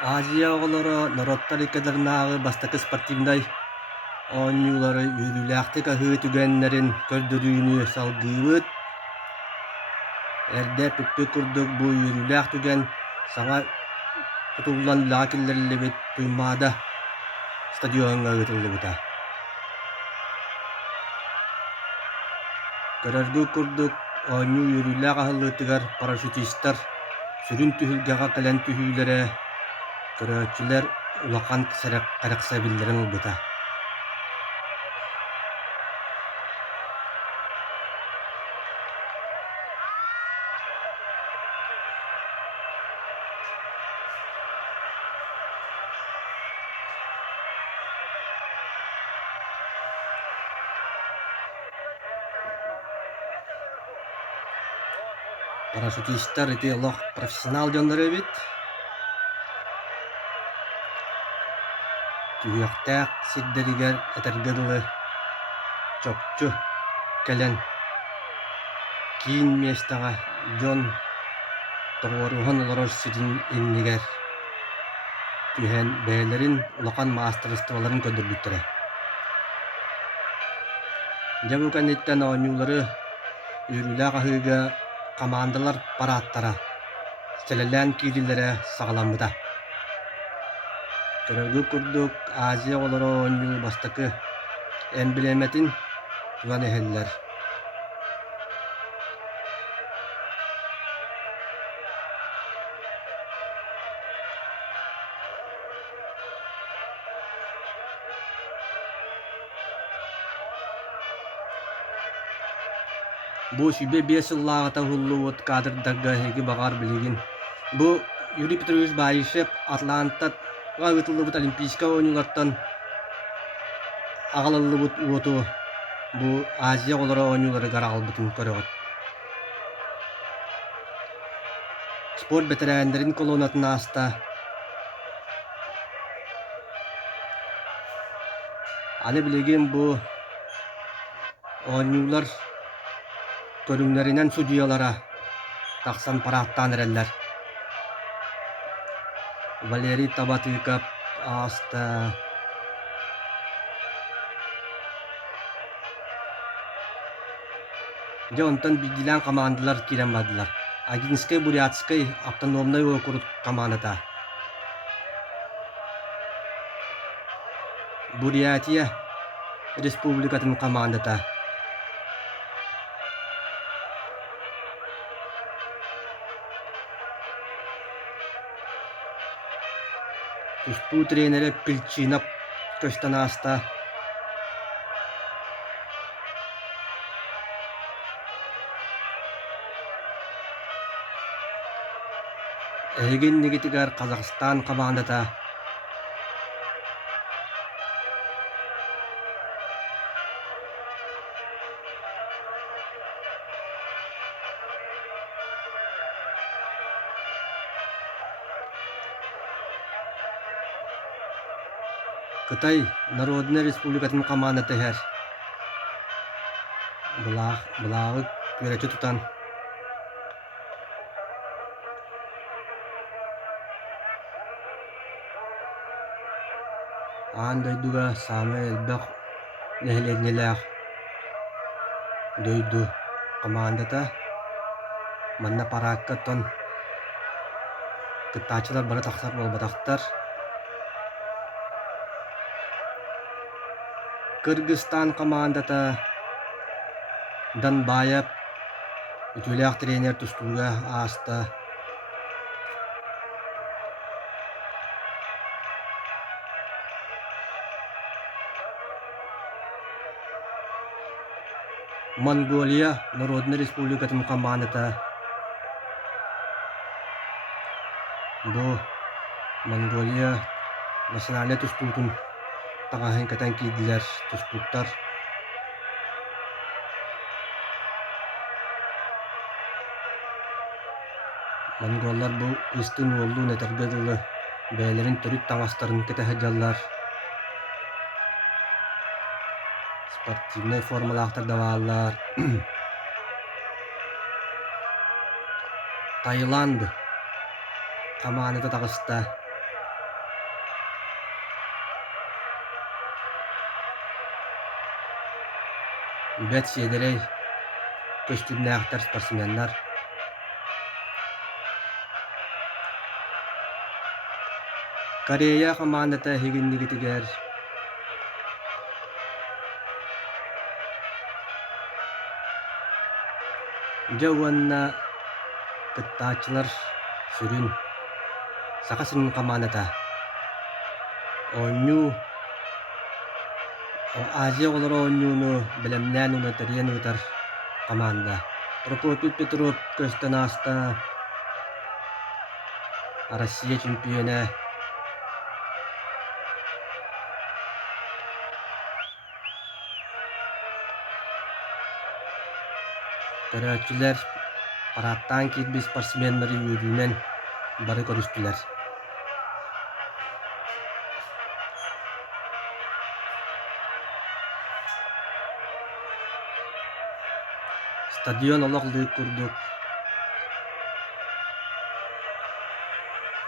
Азия оҕолоро нороттор иккедернааҕы бастакы спортивнай оонньуулары үрүүлээхтик аһыы түгэннэрин көрдөрүүнү салгыыбыт эрдэ пүппүк курдук бу үрүүлээх түгэн саҥа тутуллан үлэҕэ киллэриллибит Туймаада стадионга ыытыллыбыта. Көрөргүү курдук оонньуу үрүүлээх аһыллыытыгар парашютисттар сүрүн түһүлгэҕэ кэлэн түһүүлэрэ көрөөччүлэр улахан кэрэхсэбиллэрин ылбыта. Парашютисттар ити олох профессионал дьоннор эбит. Түһүөхтээх сирдэригэр этэргылы чопчу кэлэн киин местаҕа дьон тоҕуоруһан олорор сирин иннигэр түһэн бэйэлэрин улахан маастырыстыбаларын көндөрбүттэрэ. Дьэ бу кэнниттэн оонньуулары үрүүлээх аһыыга командалар парааттара сэлэлээн киирилэрэ саҕаламмыта. Көрөргүү курдук Азия оҕолоро оонньуу бастакы эн билэмэтин туган эһэллэр. Бу сүбе биэс ыллааҕата хуллуут каадырдарга эги баҕар билигин. Бу Юрий Петрович Баишев Атлантат ыытыллыбыт олимпийска ооньуулаттан аҕалыллыбыт уоту бу Азия оҕолоро ооньуулары гараҕалбытын көрөҕөт. Спорт ветераннерин колонатын ааста аны билигин бу ооньуулар көрүңнәринен судьялара тахсан парааттаан эрэллэр. Валерий Табатыков ааста дьэ онтон билдилээн командалар киирэн бардылар. Агинскай Бурятскай автономный округ командата. Бурятия республикатын командата. Туспуу тренери Пилчинап көстөнааста эгин нигитигар Казахстан командата Кытай Народный республикатын командата хэр былаагы күрөчү тутан аан дойдуга Самуэль Бэх нэһилиэннилээх дойду командата манна парааккаттан кыттаачылар бары тахсар болбатахтар. Кыргызстан командата Данбаев үтүлээх тренер тустууга ааста. Монголия Народный республикатын командата бу Монголия национальный туспуутун таҕаһын кэтэн киирдилэр туспуттар. Монголлар бу ыстын уоллуун этэргылы бэйэлэрин төрүт таҥастарын кэтэһэ дьаллар. Спортивный формалаахтар давааллар. Таиланд командата тагыста Bet şeyleri köstümne aktar sportsmenler. Koreya komandata higinni tiger. Jawanna kıttaçlar sürün. Sakasının komandata. Onyu o Azia olur onyunu bilemlen onu teriyen utar komanda. Prokopy Petrov köstenasta Россия чемпионы. Көрәчілер параттан кетбес спортсменлері үйрінен бары көрістілер. Stadion олық күрдік.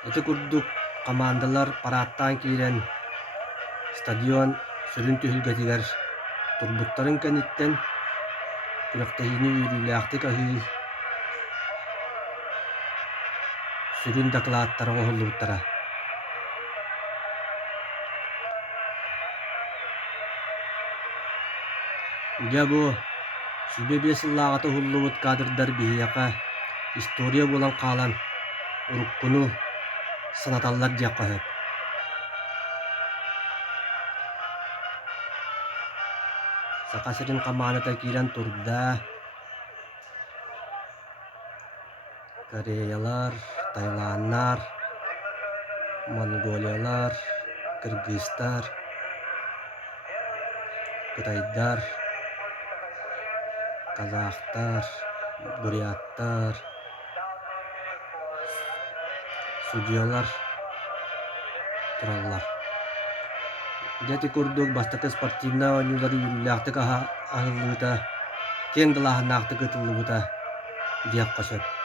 Эти күрдік командалар параттан кейлен стадион сүрін түхілгетігер турбуттарын кәнеттен күріқтейіні үйріләқтік ахи сүрін докладтарын оғылуыттара. Я бұ сүбебесіллағаты ғылуыт кадрдар бейяқа история болан қалан ұрыққыну санаталлар жаққа хөп. Sakasirin kamanata kiran turda Koreyalar, Taylandlar, Mongoliyalar, Kırgızlar, Kıtaylar, Kazaklar, Buryatlar, Sudiyalar, Turallar. Jadi kurduk bastaka sportivna oyunları yürülüktü aha ahılıda kendalahan naktık ıtılıda diyak koşup.